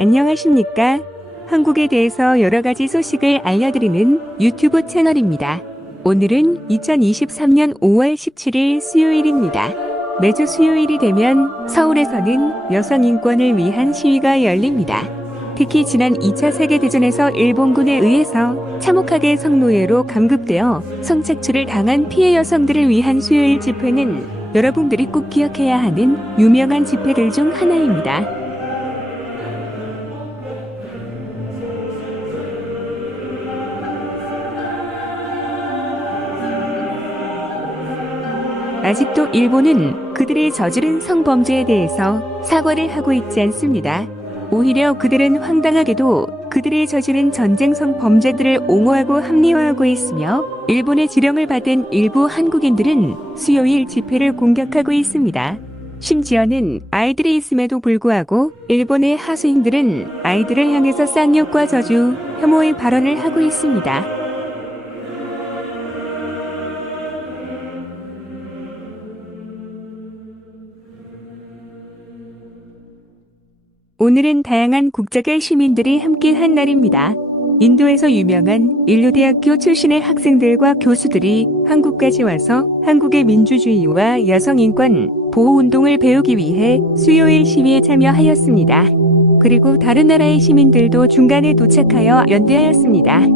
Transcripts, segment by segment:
안녕하십니까? 한국에 대해서 여러 가지 소식을 알려드리는 유튜브 채널입니다. 오늘은 2023년 5월 17일 수요일입니다. 매주 수요일이 되면 서울에서는 여성 인권을 위한 시위가 열립니다. 특히 지난 2차 세계대전에서 일본군에 의해서 참혹하게 성노예로 감금되어 성착취를 당한 피해 여성들을 위한 수요일 집회는 여러분들이 꼭 기억해야 하는 유명한 집회들 중 하나입니다. 아직도 일본은 그들이 저지른 성범죄에 대해서 사과를 하고 있지 않습니다. 오히려 그들은 황당하게도 그들이 저지른 전쟁 성범죄들을 옹호하고 합리화하고 있으며 일본의 지령을 받은 일부 한국인들은 수요일 집회를 공격하고 있습니다. 심지어는 아이들이 있음에도 불구하고 일본의 하수인들은 아이들을 향해서 쌍욕과 저주, 혐오의 발언을 하고 있습니다. 오늘은 다양한 국적의 시민들이 함께한 날입니다. 인도에서 유명한 인류대학교 출신의 학생들과 교수들이 한국까지 와서 한국의 민주주의와 여성인권 보호운동을 배우기 위해 수요일 시위에 참여하였습니다. 그리고 다른 나라의 시민들도 중간에 도착하여 연대하였습니다.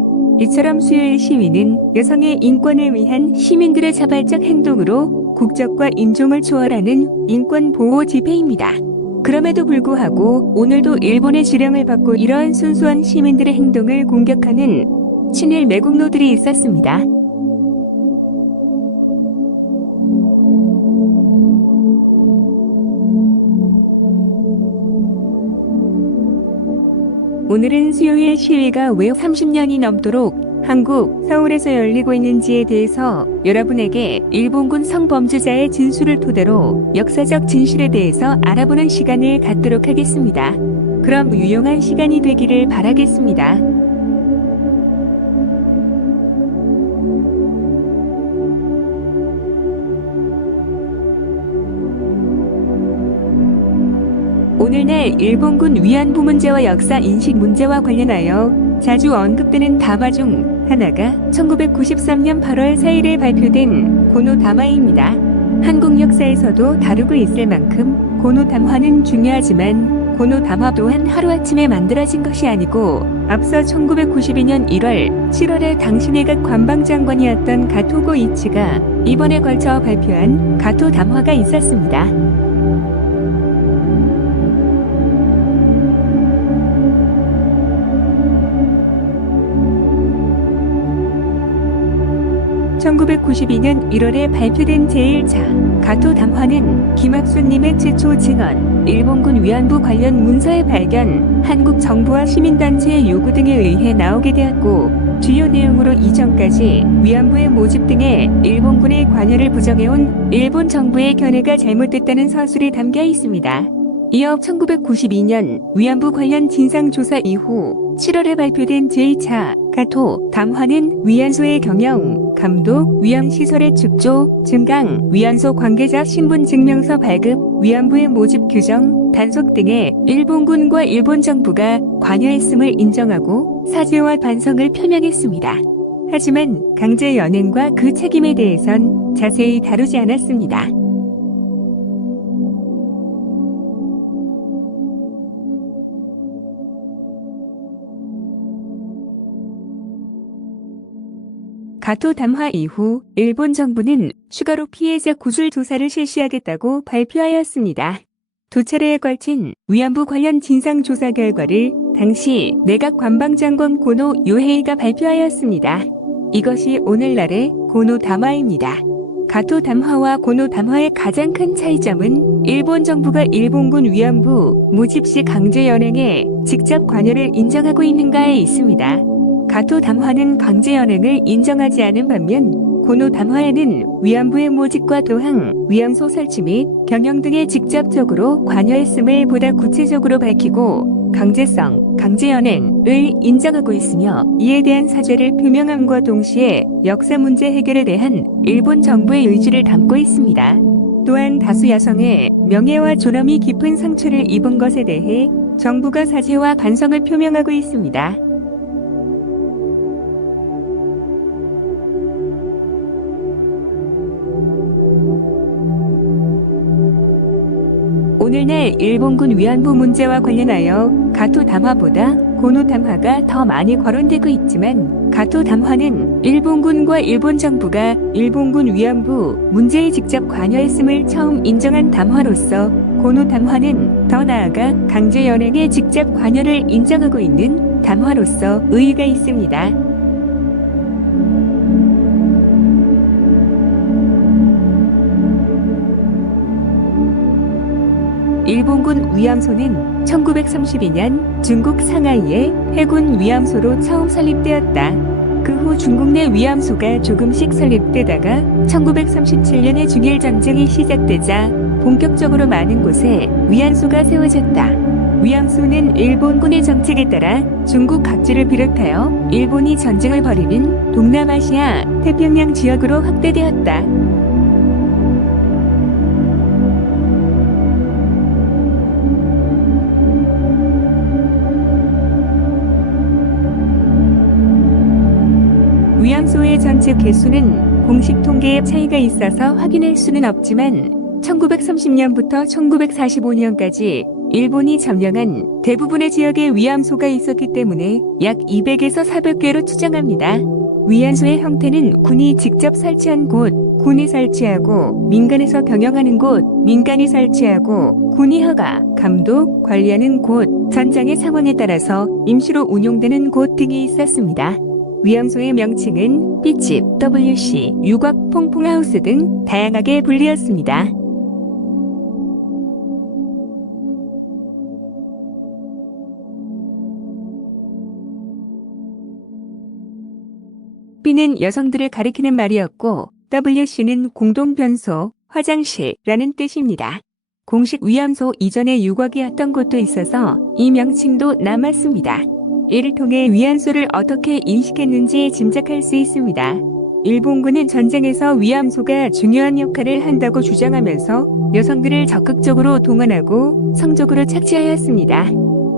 이처럼 수요일 시위는 여성의 인권을 위한 시민들의 자발적 행동으로 국적과 인종을 초월하는 인권 보호 집회입니다. 그럼에도 불구하고 오늘도 일본의 지령을 받고 이러한 순수한 시민들의 행동을 공격하는 친일 매국노들이 있었습니다. 오늘은 수요일 시위가 왜 30년이 넘도록 한국, 서울에서 열리고 있는지에 대해서 여러분에게 일본군 성범죄자의 진술을 토대로 역사적 진실에 대해서 알아보는 시간을 갖도록 하겠습니다. 그럼 유용한 시간이 되기를 바라겠습니다. 오늘날 일본군 위안부 문제와 역사 인식 문제와 관련하여 자주 언급되는 담화 중 하나가 1993년 8월 4일에 발표된 고노 담화입니다. 한국 역사에서도 다루고 있을 만큼 고노 담화는 중요하지만 고노 담화 또한 하루아침에 만들어진 것이 아니고 앞서 1992년 1월, 7월에 당시 내각 관방장관이었던 가토 고이치가 이번에 걸쳐 발표한 가토 담화가 있었습니다. (1992년 1월에) 발표된 제1차 가토 담화는 김학순님의 최초 증언, 일본군 위안부 관련 문서의 발견, 한국 정부와 시민단체의 요구 등에 의해 나오게 되었고 주요 내용으로 이전까지 위안부의 모집 등에 일본군의 관여를 부정해온 일본 정부의 견해가 잘못됐다는 서술이 담겨 있습니다. 이어 1992년 위안부 관련 진상조사 이후 7월에 발표된 제2차 가토 담화는 위안소의 경영, 감독, 위안시설의 축조, 증강, 위안소 관계자 신분증명서 발급, 위안부의 모집 규정, 단속 등에 일본군과 일본 정부가 관여했음을 인정하고 사죄와 반성을 표명했습니다. 하지만 강제 연행과 그 책임에 대해선 자세히 다루지 않았습니다. 가토 담화 이후 일본 정부는 추가로 피해자 구술 조사를 실시하겠다고 발표하였습니다. 두 차례에 걸친 위안부 관련 진상조사 결과를 당시 내각 관방장관 고노 요헤이가 발표하였습니다. 이것이 오늘날의 고노 담화입니다. 가토 담화와 고노 담화의 가장 큰 차이점은 일본 정부가 일본군 위안부 모집 시 강제 연행에 직접 관여를 인정하고 있는가에 있습니다. 가토 담화는 강제 연행을 인정하지 않은 반면 고노 담화에는 위안부의 모집과 도항, 위안소 설치 및 경영 등에 직접적으로 관여했음을 보다 구체적으로 밝히고 강제성, 강제 연행을 인정하고 있으며 이에 대한 사죄를 표명함과 동시에 역사 문제 해결에 대한 일본 정부의 의지를 담고 있습니다. 또한 다수 여성의 명예와 존엄이 깊은 상처를 입은 것에 대해 정부가 사죄와 반성을 표명하고 있습니다. 오늘날 일본군 위안부 문제와 관련하여 가토 담화보다 고노 담화가 더 많이 거론되고 있지만 가토 담화는 일본군과 일본 정부가 일본군 위안부 문제에 직접 관여했음을 처음 인정한 담화로서 고노 담화는 더 나아가 강제 연행에 직접 관여를 인정하고 있는 담화로서 의의가 있습니다. 일본군 위암소는 1932년 중국 상하이의 해군 위암소로 처음 설립되었다. 그 후 중국 내 위암소가 조금씩 설립되다가 1937년에 중일전쟁이 시작되자 본격적으로 많은 곳에 위안소가 세워졌다. 위암소는 일본군의 정책에 따라 중국 각지를 비롯하여 일본이 전쟁을 벌이는 동남아시아, 태평양 지역으로 확대되었다. 위암소의 전체 개수는 공식 통계에 차이가 있어서 확인할 수는 없지만 1930년부터 1945년까지 일본이 점령한 대부분의 지역에 위암소가 있었기 때문에 약 200에서 400개로 추정합니다. 위안소의 형태는 군이 직접 설치한 곳, 군이 설치하고 민간에서 경영하는 곳, 민간이 설치하고 군이 허가, 감독, 관리하는 곳, 전장의 상황에 따라서 임시로 운용되는 곳 등이 있었습니다. 위암소의 명칭은 삐집, WC, 유곽, 퐁퐁하우스 등 다양하게 불리었습니다. B는 여성들을 가리키는 말이었고 WC는 공동변소, 화장실이라는 뜻입니다. 공식 위암소 이전에 유곽이었던 곳도 있어서 이 명칭도 남았습니다. 이를 통해 위안소를 어떻게 인식했는지 짐작할 수 있습니다. 일본군은 전쟁에서 위암소가 중요한 역할을 한다고 주장하면서 여성들을 적극적으로 동원하고 성적으로 착취하였습니다.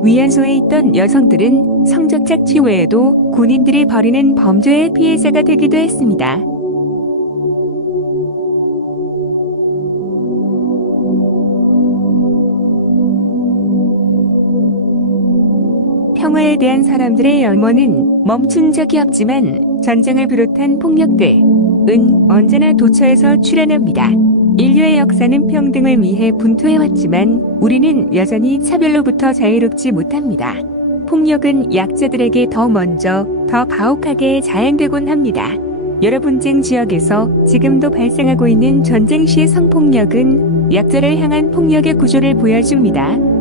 위안소에 있던 여성들은 성적 착취 외에도 군인들이 벌이는 범죄의 피해자가 되기도 했습니다. 평화에 대한 사람들의 염원은 멈춘 적이 없지만 전쟁을 비롯한 폭력들은 언제나 도처에서 출현합니다. 인류의 역사는 평등을 위해 분투해왔지만 우리는 여전히 차별로부터 자유롭지 못합니다. 폭력은 약자들에게 더 먼저, 더 가혹하게 자행되곤 합니다. 여러 분쟁 지역에서 지금도 발생하고 있는 전쟁 시 성폭력은 약자를 향한 폭력의 구조를 보여줍니다.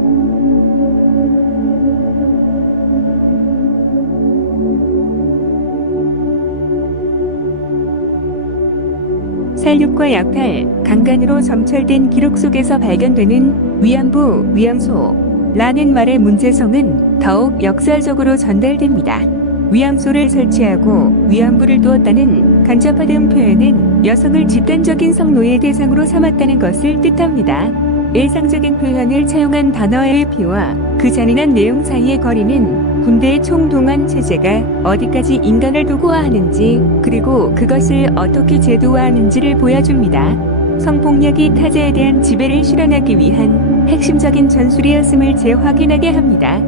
살육과 약탈, 강간으로 점철된 기록 속에서 발견되는 위안부, 위암소라는 말의 문제성은 더욱 역설적으로 전달됩니다. 위암소를 설치하고 위안부를 두었다는 간접화된 표현은 여성을 집단적인 성노예 대상으로 삼았다는 것을 뜻합니다. 일상적인 표현을 차용한 단어의 의미와 그 잔인한 내용 사이의 거리는 군대의 총동원 체제가 어디까지 인간을 도구화하는지 그리고 그것을 어떻게 제도화하는지를 보여줍니다. 성폭력이 타자에 대한 지배를 실현하기 위한 핵심적인 전술이었음을 재확인하게 합니다.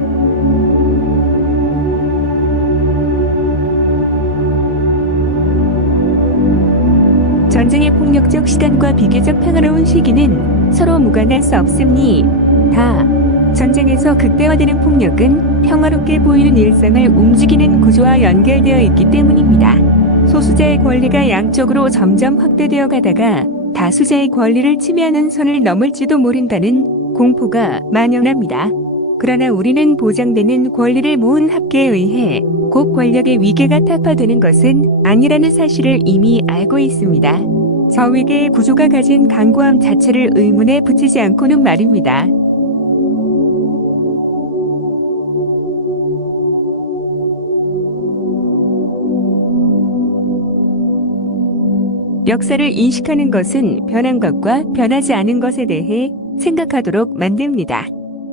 전쟁의 폭력적 시간과 비교적 평화로운 시기는 서로 무관할 수 없습니다. 전쟁에서 극대화되는 폭력은 평화롭게 보이는 일상을 움직이는 구조와 연결되어 있기 때문입니다. 소수자의 권리가 양쪽으로 점점 확대되어 가다가 다수자의 권리를 침해하는 선을 넘을지도 모른다는 공포가 만연합니다. 그러나 우리는 보장되는 권리를 모은 합계에 의해 곧 권력의 위계가 타파되는 것은 아니라는 사실을 이미 알고 있습니다. 저 위계의 구조가 가진 강고함 자체를 의문에 붙이지 않고는 말입니다. 역사를 인식하는 것은 변한 것과 변하지 않은 것에 대해 생각하도록 만듭니다.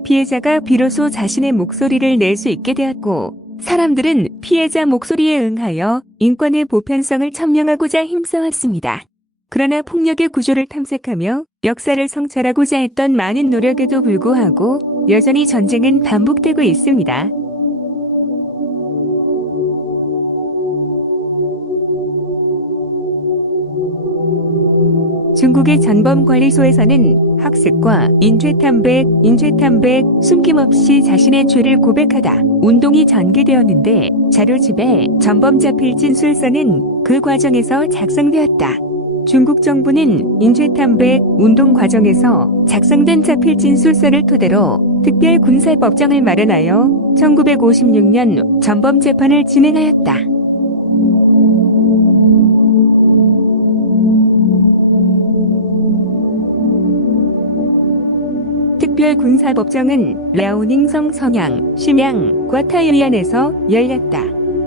피해자가 비로소 자신의 목소리를 낼 수 있게 되었고, 사람들은 피해자 목소리에 응하여 인권의 보편성을 천명하고자 힘써왔습니다. 그러나 폭력의 구조를 탐색하며 역사를 성찰하고자 했던 많은 노력에도 불구하고 여전히 전쟁은 반복되고 있습니다. 중국의 전범관리소에서는 학습과 인죄탐백, 숨김없이 자신의 죄를 고백하다 운동이 전개되었는데 자료집에 전범자 필진술서는 그 과정에서 작성되었다. 중국 정부는 인죄탐백 운동 과정에서 작성된 자필진술서를 토대로 특별 군사법정을 마련하여 1956년 전범재판을 진행하였다. 특별군사법정은 라오닝성 성양, 심양, 과타이위안에서 열렸다.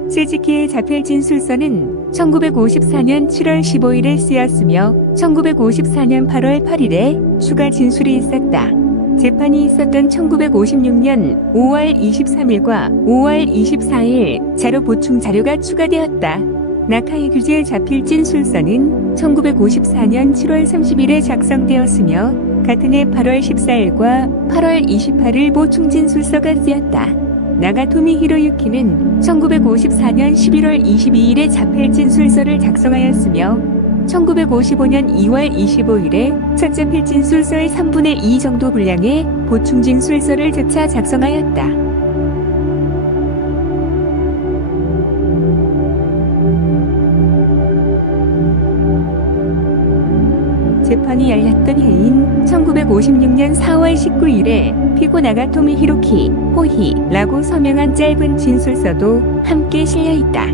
스즈키의 자필진술서는 1954년 7월 15일에 쓰였으며 1954년 8월 8일에 추가 진술이 있었다. 재판이 있었던 1956년 5월 23일과 5월 24일 자료 보충 자료가 추가되었다. 나카이 규제 자필진술서는 1954년 7월 30일에 작성되었으며 같은 해 8월 14일과 8월 28일 보충 진술서가 쓰였다. 나가토미 히로유키는 1954년 11월 22일에 자필 진술서를 작성하였으며 1955년 2월 25일에 첫 자필 진술서의 3분의 2 정도 분량의 보충 진술서를 재차 작성하였다. 재판이 열렸던 해인 1956년 4월 19일에 피고 나가토미 히로키, 호히라고 서명한 짧은 진술서도 함께 실려있다.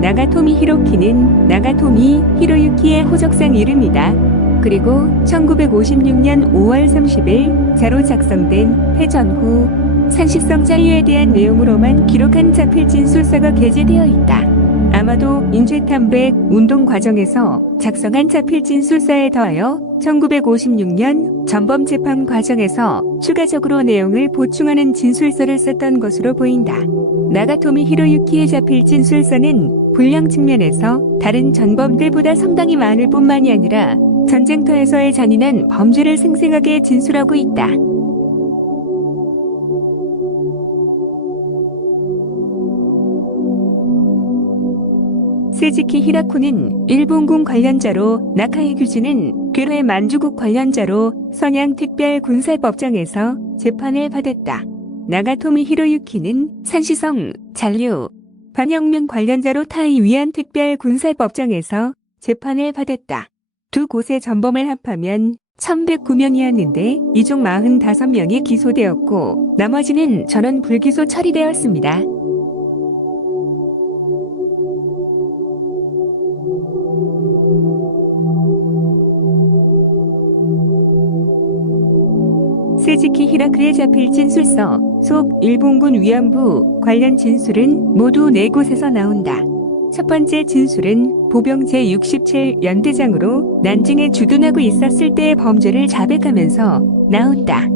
나가토미 히로키는 나가토미 히로유키의 호적상 이름이다. 그리고 1956년 5월 30일 자로 작성된 패전 후 산시성 자유에 대한 내용으로만 기록한 자필 진술서가 게재되어 있다. 아마도 인죄탐백 운동 과정에서 작성한 자필 진술서에 더하여 1956년 전범재판 과정에서 추가적으로 내용을 보충하는 진술서를 썼던 것으로 보인다. 나가토미 히로유키의 자필 진술서는 분량 측면에서 다른 전범들보다 상당히 많을 뿐만이 아니라 전쟁터에서의 잔인한 범죄를 생생하게 진술하고 있다. 스즈키 히라코는 일본군 관련자로, 나카이 규지는 괴뢰 만주국 관련자로 선양특별군사법정에서 재판을 받았다. 나가토미 히로유키는 산시성, 잔류, 반혁명 관련자로 타이위안 특별군사법정에서 재판을 받았다. 두 곳의 전범을 합하면 1109명이었는데 이 중 45명이 기소되었고 나머지는 전원 불기소 처리되었습니다. 스즈키 히라크의 자필 진술서 속 일본군 위안부 관련 진술은 모두 4곳에서 나온다. 첫 번째 진술은 보병 제67연대장으로 난징에 주둔하고 있었을 때의 범죄를 자백하면서 나온다.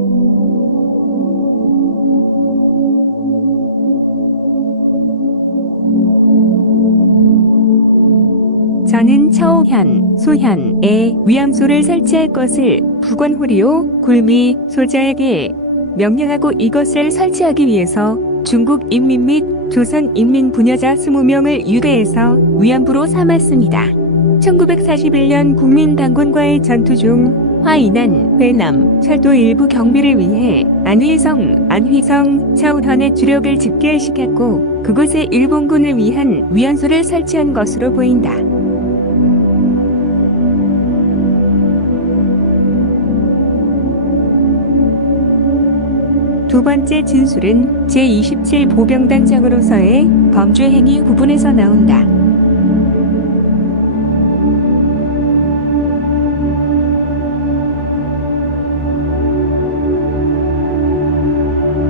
저는 처우현, 소현에 위암소를 설치할 것을 북원호리오, 굴미, 소자에게 명령하고 이것을 설치하기 위해서 중국 인민 및 조선 인민 부녀자 20명을 유대해서 위안부로 삼았습니다. 1941년 국민당군과의 전투 중 화이난, 회남, 철도 일부 경비를 위해 안휘성, 차우현의 주력을 집결시켰고 그곳에 일본군을 위한 위안소를 설치한 것으로 보인다. 두 번째 진술은 제27 보병단장으로서의 범죄 행위 부분에서 나온다.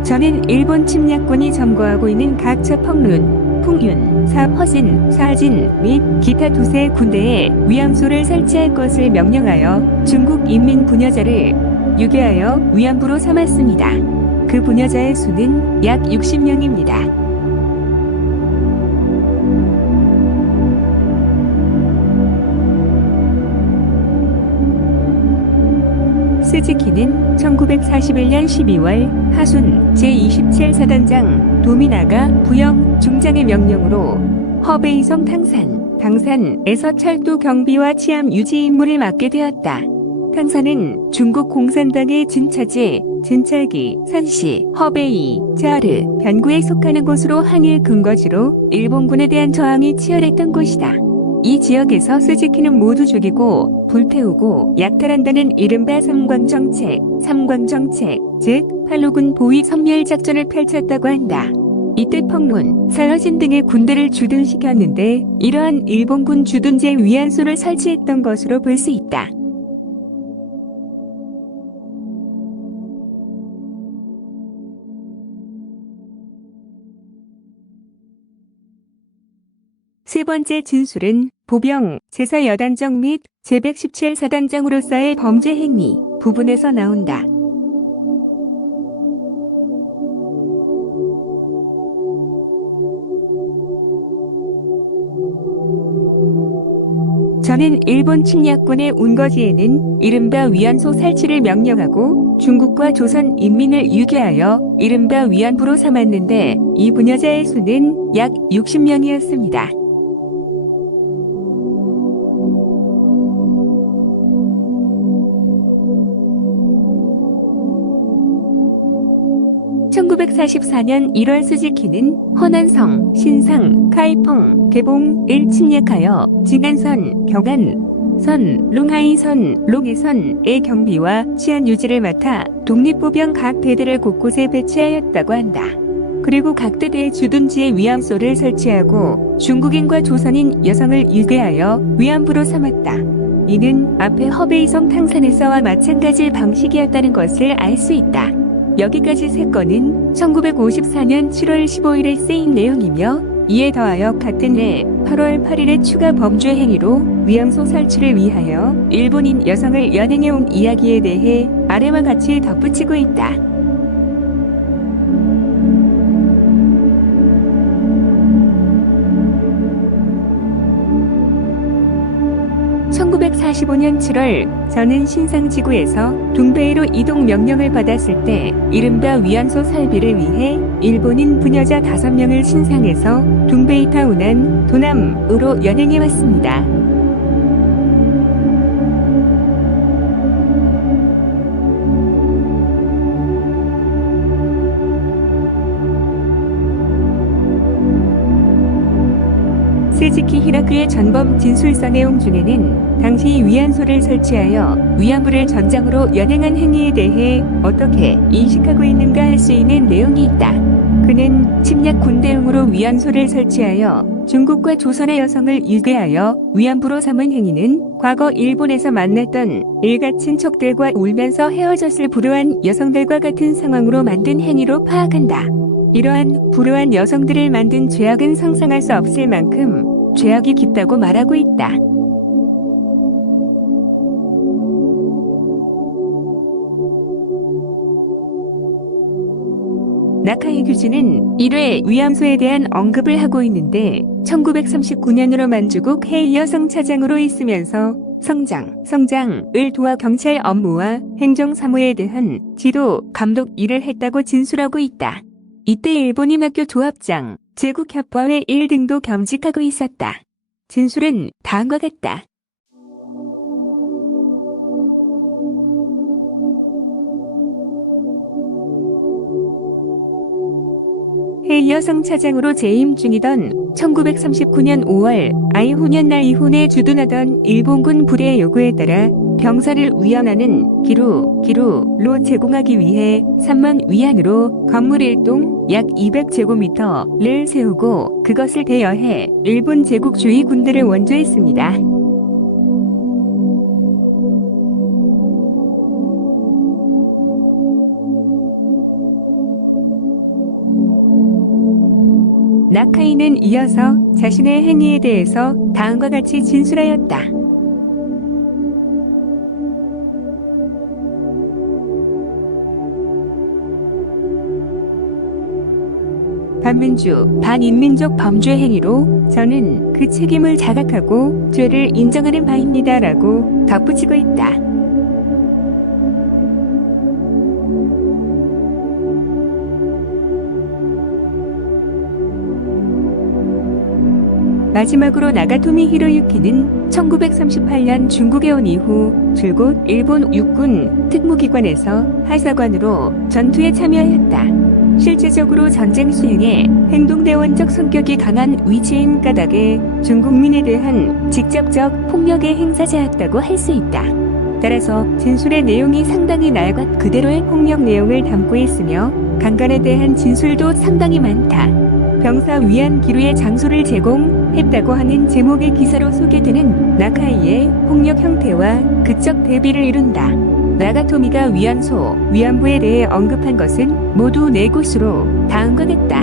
저는 일본 침략군이 점거하고 있는 각 차펑룬, 풍윤, 삼허진, 사진 및 기타 두세 군대에 위암소를 설치할 것을 명령하여 중국 인민 부녀자를 유괴하여 위안부로 삼았습니다. 그 부녀자의 수는 약 60명입니다. 스즈키는 1941년 12월 하순 제27사단장 도미나가 부영 중장의 명령으로 허베이성 당산에서 철도 경비와 치안 유지 임무를 맡게 되었다. 당산은 중국 공산당의 진찰기, 산시, 허베이, 자르, 변구에 속하는 곳으로 항일 근거지로 일본군에 대한 저항이 치열했던 곳이다. 이 지역에서 스즈키는 모두 죽이고 불태우고 약탈한다는 이른바 삼광정책, 즉 팔로군 보위 섬멸 작전을 펼쳤다고 한다. 이때 펑문, 설허진 등의 군대를 주둔시켰는데 이러한 일본군 주둔지에 위안소를 설치했던 것으로 볼 수 있다. 세 번째 진술은 보병 제4여단정 및 제117사단장으로서의 범죄 행위 부분에서 나온다. 저는 일본 침략군의 운거지에는 이른바 위안소 설치를 명령하고 중국과 조선 인민을 유괴하여 이른바 위안부로 삼았는데 이 부녀자의 수는 약 60명이었습니다. (1944년 1월) 스즈키는 허난성, 신상, 카이펑, 개봉을 침략하여 진안선, 경안선, 롱하이선, 롱해선의 경비와 치안 유지를 맡아 독립보병 각 대대를 곳곳에 배치하였다고 한다. 그리고 각 대대의 주둔지에 위안소를 설치하고 중국인과 조선인 여성을 유괴하여 위안부로 삼았다. 이는 앞에 허베이성 탕산에서와 마찬가지 방식이었다는 것을 알 수 있다. 여기까지 세 건은 1954년 7월 15일에 쓰인 내용이며 이에 더하여 같은 해 8월 8일의 추가 범죄 행위로 위안소 설치를 위하여 일본인 여성을 연행해온 이야기에 대해 아래와 같이 덧붙이고 있다. 1945년 7월 저는 신상지구에서 둥베이로 이동 명령을 받았을 때 이른바 위안소 설비를 위해 일본인 부녀자 5명을 신상에서 둥베이타운 안 도남으로 연행해왔습니다. 스즈키 히라크의 전범 진술서 내용 중에는 당시 위안소를 설치하여 위안부를 전장으로 연행한 행위에 대해 어떻게 인식하고 있는가 할 수 있는 내용이 있다. 그는 침략 군대용으로 위안소를 설치하여 중국과 조선의 여성을 유괴하여 위안부로 삼은 행위는 과거 일본에서 만났던 일가 친척들과 울면서 헤어졌을 불우한 여성들과 같은 상황으로 만든 행위로 파악한다. 이러한 불우한 여성들을 만든 죄악은 상상할 수 없을 만큼 죄악이 깊다고 말하고 있다. 나카이 규지는 1회 위안소에 대한 언급을 하고 있는데 1939년으로 만주국 해일 여성 차장으로 있으면서 성장을 도와 경찰 업무와 행정사무에 대한 지도, 감독 일을 했다고 진술하고 있다. 이때 일본인 학교 조합장, 제국협과회 1등도 겸직하고 있었다. 진술은 다음과 같다. 해일 여성 차장으로 재임 중이던 1939년 5월 아이훈연 날 이훈에 주둔하던 일본군 부대의 요구에 따라 병사를 위안하는 기루로 제공하기 위해 3만 위안으로 건물 1동 약 200제곱미터를 세우고 그것을 대여해 일본 제국주의 군대를 원조했습니다. 나카이는 이어서 자신의 행위에 대해서 다음과 같이 진술하였다. 반민주, 반인민족 범죄 행위로 저는 그 책임을 자각하고 죄를 인정하는 바입니다라고 덧붙이고 있다. 마지막으로 나가토미 히로유키는 1938년 중국에 온 이후 줄곧 일본 육군 특무기관에서 하사관으로 전투에 참여했다. 실제적으로 전쟁 수행에 행동대원적 성격이 강한 위치인 까닭에 중국민에 대한 직접적 폭력의 행사자였다고 할 수 있다. 따라서 진술의 내용이 상당히 날 것 그대로의 폭력 내용을 담고 있으며 강간에 대한 진술도 상당히 많다. 병사 위안 기류의 장소를 제공했다고 하는 제목의 기사로 소개되는 나카이의 폭력 형태와 극적 대비를 이룬다. 나가토미가 위안소, 위안부에 대해 언급한 것은 모두 4곳으로 다음과 같다.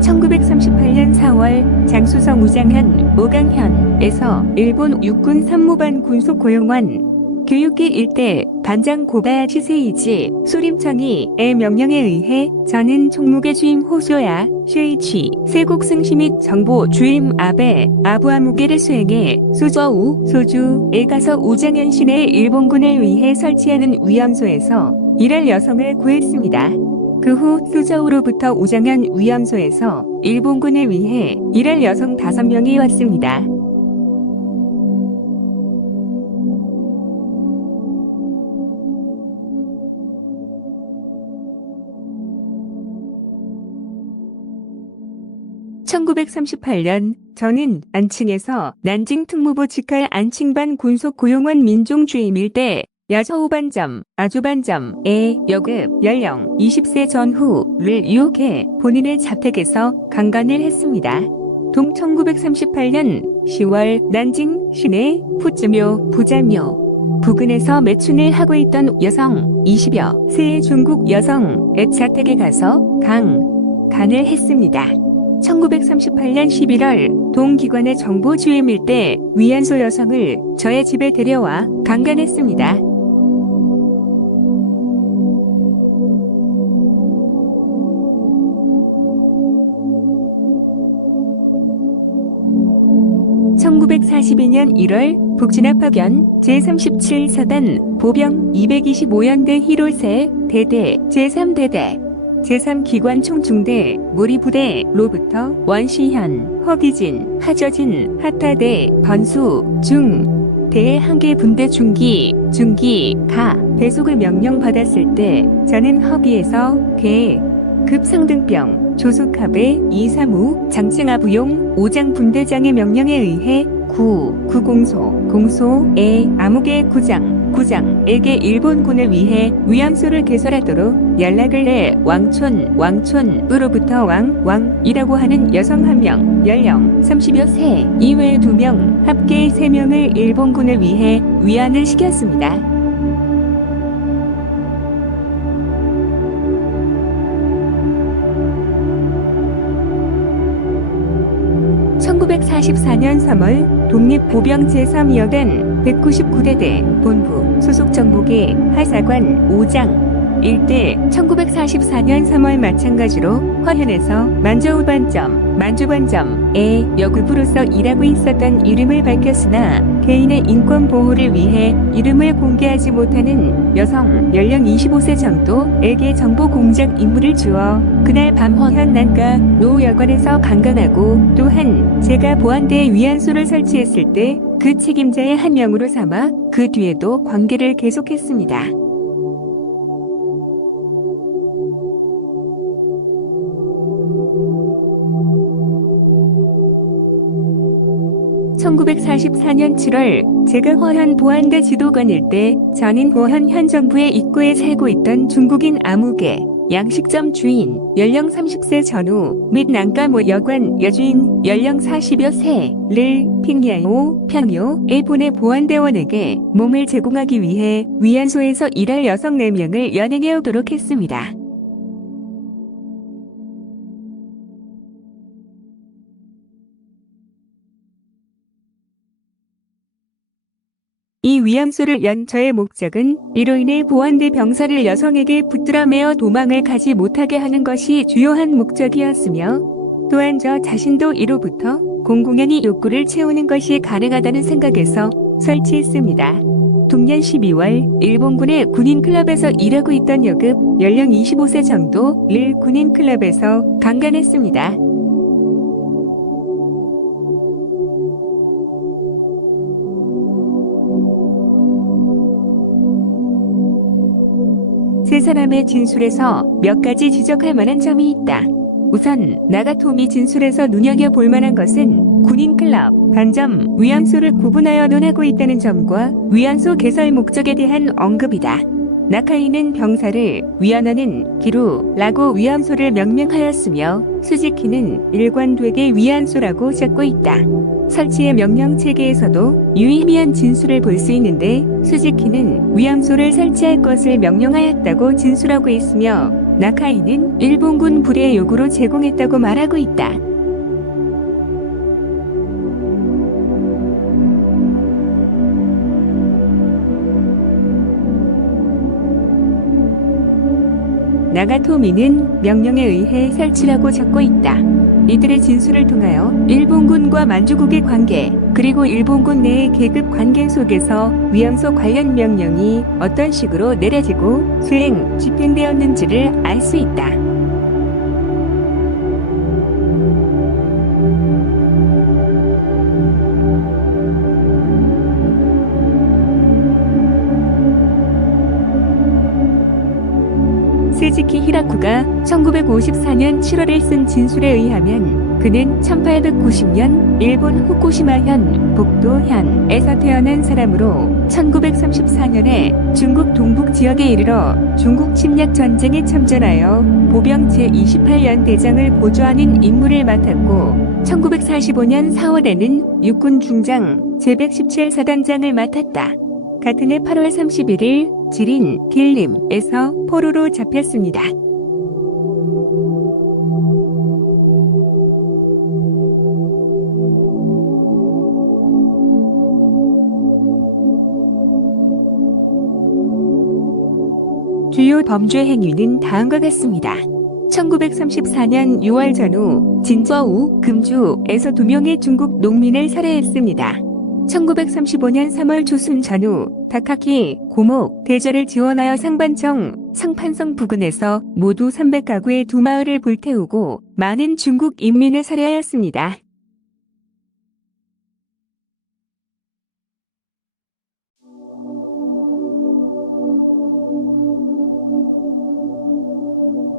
(1938년 4월) 장수성 우장현, 오강현에서 일본 육군 산무반 군속 고용원 교육기 일대 반장 고바야시 세이지 소림청이의 명령에 의해 저는 총무계 주임 호소야 슈이치 세국 승시 및 정보 주임 아베 아부아무게를 수행해 소주에 가서 우장현 시내 일본군을 위해 설치하는 위험소에서 일할 여성을 구했습니다. 그 후 수저우로부터 우장현 위험소에서 일본군을 위해 일할 여성 5명이 왔습니다. (1938년) 저는 안칭에서 난징 특무부 직할 안칭반 군속 고용원 민종주임 일대 여서우반점, 아주반점의 여급 연령 20세 전후를 유혹해 본인의 자택에서 강간을 했습니다. 동 1938년 10월 난징 시내 푸즈묘 부자묘 부근에서 매춘을 하고 있던 여성 20여 세의 중국 여성의 자택에 가서 강간을 했습니다. 1938년 11월 동기관의 정보 주임 일대 위안소 여성을 저의 집에 데려와 강간했습니다. (1942년 1월) 북진압 파견 제37사단 보병 225연대 히로세 대대 제3대대 제3기관 총중대 무리부대로부터 원시현, 허기진, 하저진, 하타대, 번수, 중, 대 한개 분대 중기, 가 배속을 명령받았을 때 저는 허기에서 급상등병 조속합의 이사무 장승아부용 5장 분대장의 명령에 의해 공소의 암흑의 구장에게 일본군을 위해 위안소를 개설하도록 연락을 해 왕촌으로부터 왕이라고 하는 여성 1명, 연령 30여 세 이외 2명, 합계 3명을 일본군을 위해 위안을 시켰습니다. (1944년 3월) 독립보병 제3여단 199대대 본부 소속 정보계 하사관 5장 일대 1944년 3월 마찬가지로 화현에서 만주반점의 여급으로서 일하고 있었던 이름을 밝혔으나 개인의 인권 보호를 위해 이름을 공개하지 못하는 여성 연령 25세 정도에게 정보 공작 임무를 주어 그날 밤 화현 난가 노 여관에서 강간하고 또한 제가 보안대에 위안소를 설치했을 때 그 책임자의 한 명으로 삼아 그 뒤에도 관계를 계속했습니다. (1944년 7월) 제가 화현 보안대 지도관일 때 저는 화현 현 정부의 입구에 살고 있던 중국인 아무개 양식점 주인 연령 30세 전후 및 난가모 여관 여주인 연령 40여 세를 평야에 보내 보안대원에게 몸을 제공하기 위해 위안소에서 일할 여성 4명을 연행해 오도록 했습니다. 이 위암소를 연 저의 목적은 이로 인해 보안대 병사를 여성에게 붙들어 매어 도망을 가지 못하게 하는 것이 주요한 목적이었으며 또한 저 자신도 이로부터 공공연히 욕구를 채우는 것이 가능하다는 생각에서 설치했습니다. 동년 12월 일본군의 군인클럽에서 일하고 있던 여급 연령 25세 정도를 군인클럽에서 강간했습니다. 세 사람의 진술에서 몇 가지 지적할 만한 점이 있다. 우선 나가토미 진술에서 눈여겨볼 만한 것은 군인클럽, 반점, 위암소를 구분하여 논하고 있다는 점과 위암소 개설 목적에 대한 언급이다. 나카이는 병사를 위안하는 기루라고 위암소를 명명하였으며 스즈키는 일관되게 위안소라고 적고 있다. 설치의 명령 체계에서도 유의미한 진술을 볼 수 있는데 스즈키는 위암소를 설치할 것을 명령하였다고 진술하고 있으며 나카이는 일본군 불의 요구로 제공했다고 말하고 있다. 나가토미는 명령에 의해 설치라고 적고 있다. 이들의 진술을 통하여 일본군과 만주국의 관계, 그리고 일본군 내의 계급 관계 속에서 위암소 관련 명령이 어떤 식으로 내려지고 수행, 집행되었는지를 알 수 있다. 스즈키 히라쿠가 1954년 7월에 쓴 진술에 의하면 그는 1890년 일본 후쿠시마현, 복도현에서 태어난 사람으로 1934년에 중국 동북 지역에 이르러 중국 침략 전쟁에 참전하여 보병 제28연 대장을 보조하는 임무를 맡았고 1945년 4월에는 육군 중장 제117사단장을 맡았다. 같은 해 8월 31일 지린 길림에서 포로로 잡혔습니다. 주요 범죄 행위는 다음과 같습니다. 1934년 6월 전후 진저우, 금주에서 2명의 중국 농민을 살해했습니다. 1935년 3월 조순 전후 다카키, 고목, 대저를 지원하여 상반청, 상판성 부근에서 모두 300가구의 2마을을 불태우고 많은 중국 인민을 살해하였습니다.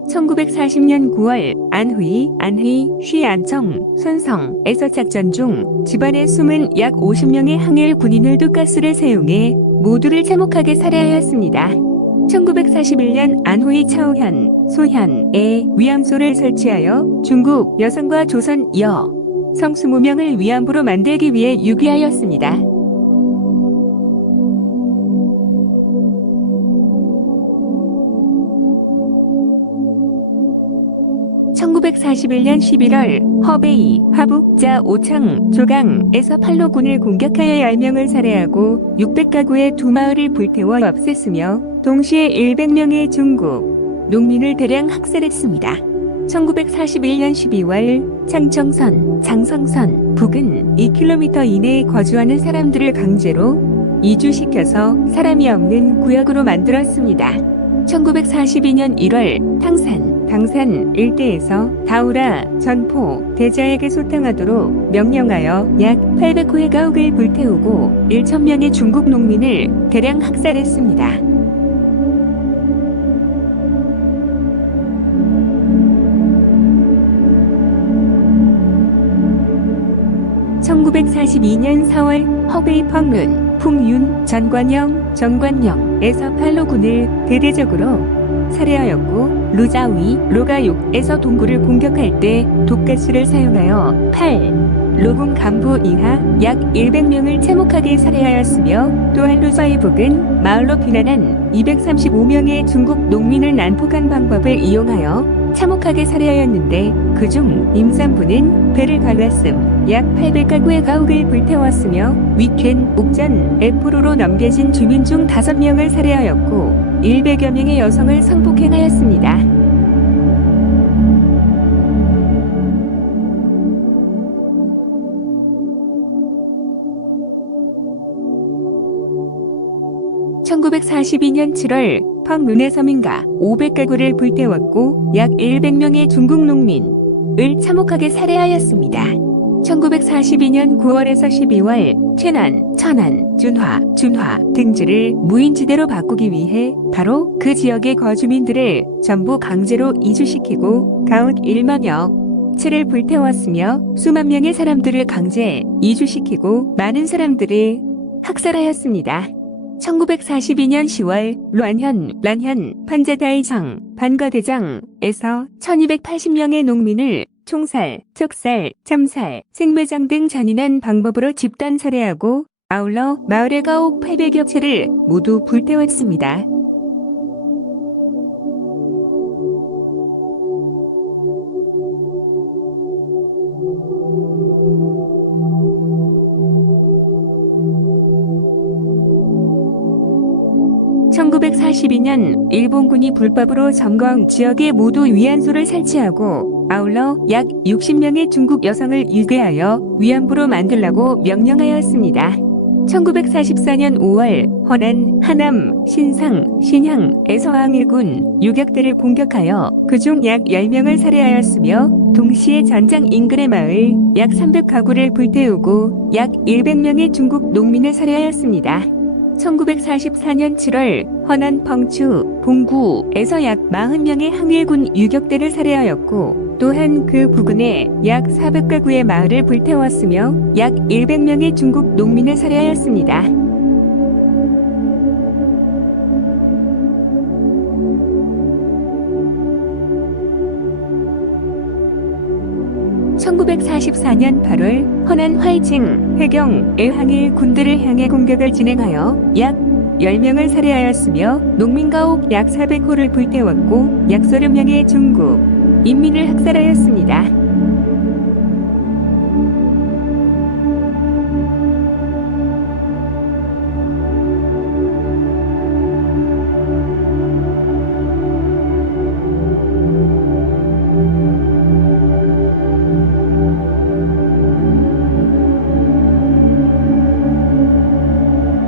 (1940년 9월) 안휘, 쉬안청, 선성에서 작전 중 집안에 숨은 약 50명의 항일 군인을 독가스를 사용해 모두를 참혹하게 살해하였습니다. 1941년 안후이 차오현, 소현에 위암소를 설치하여 중국 여성과 조선 여성 20명을 위암부로 만들기 위해 유기하였습니다. 1941년 11월 허베이, 화북자 오창, 조강에서 팔로군을 공격하여 10명을 살해하고 600가구의 2마을을 불태워 없앴으며 동시에 100명의 중국 농민을 대량 학살했습니다. 1941년 12월 창청선, 장성선 북은 2km 이내에 거주하는 사람들을 강제로 이주시켜서 사람이 없는 구역으로 만들었습니다. 1942년 1월 당산 일대에서 다우라, 전포, 대자에게 소탕하도록 명령하여 약 800호의 가옥을 불태우고 1,000명의 중국 농민을 대량 학살했습니다. 1942년 4월 허베이 펑룬, 풍윤, 정관영에서 팔로군을 대대적으로 살해하였고 루자위, 로가육에서 동구를 공격할 때 독가스를 사용하여 로군 간부 이하 약 100명을 참혹하게 살해하였으며 또한 루자위 북은 마을로 피난한 235명의 중국 농민을 난폭한 방법을 이용하여 참혹하게 살해하였는데 그중 임산부는 배를 갈랐음 약 800가구의 가옥을 불태웠으며 위켄, 옥전, 에포로로 넘겨진 주민 중 5명을 살해하였고 100여 명의 여성을 성폭행하였습니다. (1942년 7월) 펑룬의 서민가 500가구를 불태웠고 약 100명의 중국 농민을 참혹하게 살해하였습니다. 1942년 9월에서 12월 최난, 천안, 준화 등지를 무인지대로 바꾸기 위해 바로 그 지역의 거주민들을 전부 강제로 이주시키고 가옥 1만여 채를 불태웠으며 수만 명의 사람들을 강제 이주시키고 많은 사람들을 학살하였습니다. 1942년 10월 란현, 판자다이정, 반과대장에서 1280명의 농민을 총살, 척살, 참살, 생매장 등 잔인한 방법으로 집단 살해하고 아울러 마을의 가옥 800여 채를 모두 불태웠습니다. (1942년) 일본군이 불법으로 점거한 지역에 모두 위안소를 설치하고 아울러 약 60명의 중국 여성을 유괴하여 위안부로 만들라고 명령하였습니다. 1944년 5월 허난, 하남, 신상, 신향에서 항일군 유격대를 공격하여 그중 약 10명을 살해하였으며 동시에 전장 인근의 마을 약 300가구를 불태우고 약 100명의 중국 농민을 살해하였습니다. 1944년 7월 허난 펑추, 봉구에서 약 40명의 항일군 유격대를 살해하였고 또한 그 부근에 약 400가구의 마을을 불태웠으며 약 100명의 중국 농민을 살해하였습니다. (1944년 8월) 허난 화이칭, 회경의 항일 군대를 향해 공격을 진행하여 약 10명을 살해하였으며 농민가옥 약 400호를 불태웠고 약 30명의 중국 인민을 학살하였습니다.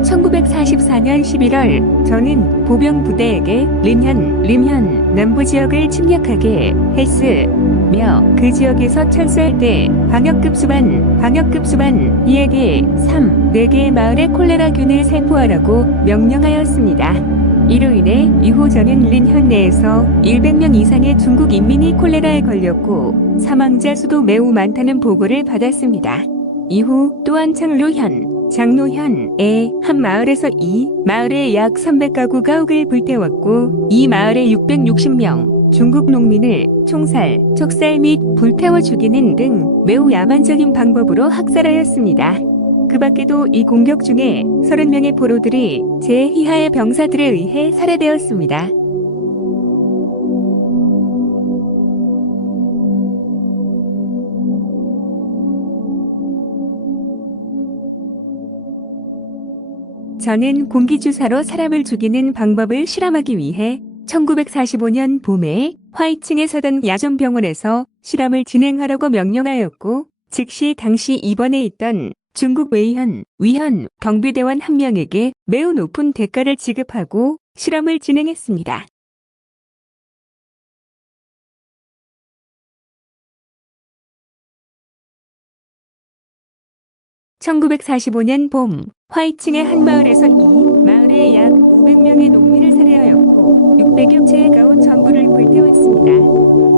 (1944년 11월) 저는 보병 부대에게 림현 남부 지역을 침략하게 했으며 그 지역에서 철수할 때 방역급 수반 이에게 4개의 마을에 콜레라균을 세포하라고 명령하였습니다. 이로 인해 이후 저는 림현 내에서 100명 이상의 중국 인민이 콜레라에 걸렸고 사망자 수도 매우 많다는 보고를 받았습니다. 이후 또한 장로현의 한 마을에서 이 마을에 약 300가구 가옥을 불태웠고 이 마을에 660명 중국 농민을 총살, 척살 및 불태워 죽이는 등 매우 야만적인 방법으로 학살하였습니다. 그 밖에도 이 공격 중에 30명의 포로들이 제2하의 병사들에 의해 살해되었습니다. 저는 공기주사로 사람을 죽이는 방법을 실험하기 위해 1945년 봄에 화이칭에 서던 야전병원에서 실험을 진행하라고 명령하였고 즉시 당시 입원해 있던 중국 위현 경비대원 한 명에게 매우 높은 대가를 지급하고 실험을 진행했습니다. 1945년 봄 화이칭의 한 마을에서 이 마을에 약 500명의 농민을 살해하였고 600여 채의 가옥 전부를 불태웠습니다.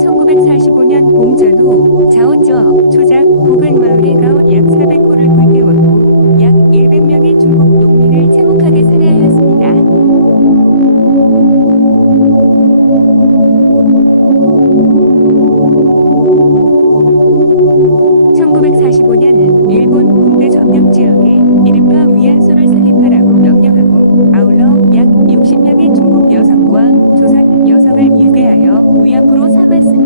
1945년 봄 전후 자오쩌, 초작, 부근 마을의 가옥 약 400호를 불태웠고 약 100명의 중국 농민을 참혹하게 살해하였습니다. 1945년 일본 군대 점령 지역에 이른바 위안소를 설립하라고 명령하고 아울러 약 60명의 중국 여성과 조선 여성을 유괴하여 위안부로 삼았습니다.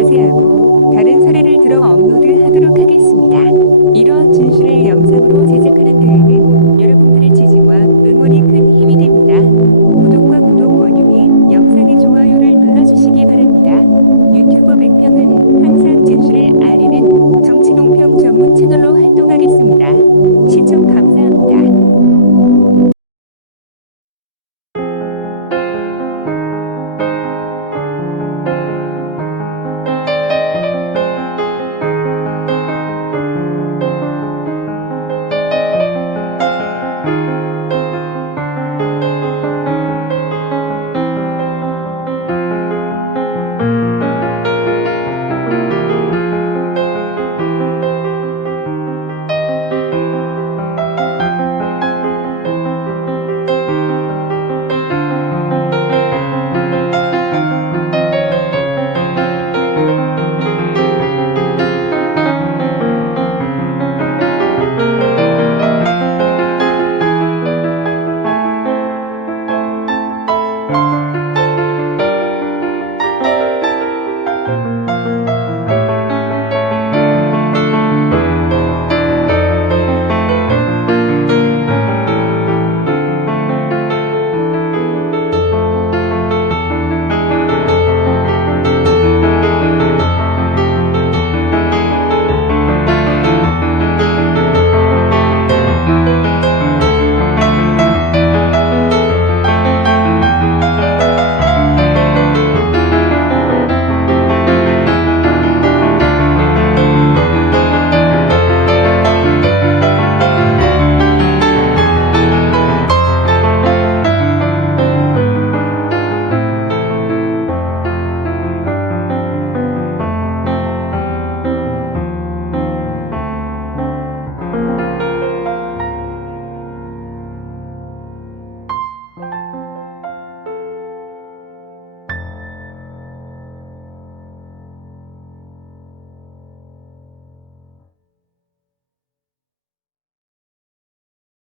자세하고 다른 사례를 들어 업로드하도록 하겠습니다. 이러한 진실을 영상으로 제작하는 데에는 여러분들의 지지와 응원이 큰 힘이 됩니다. 구독과 구독 권유 및 영상의 좋아요를 눌러주시기 바랍니다. 유튜버 백평은 항상 진실을 알리는 정치논평 전문 채널로 활동하기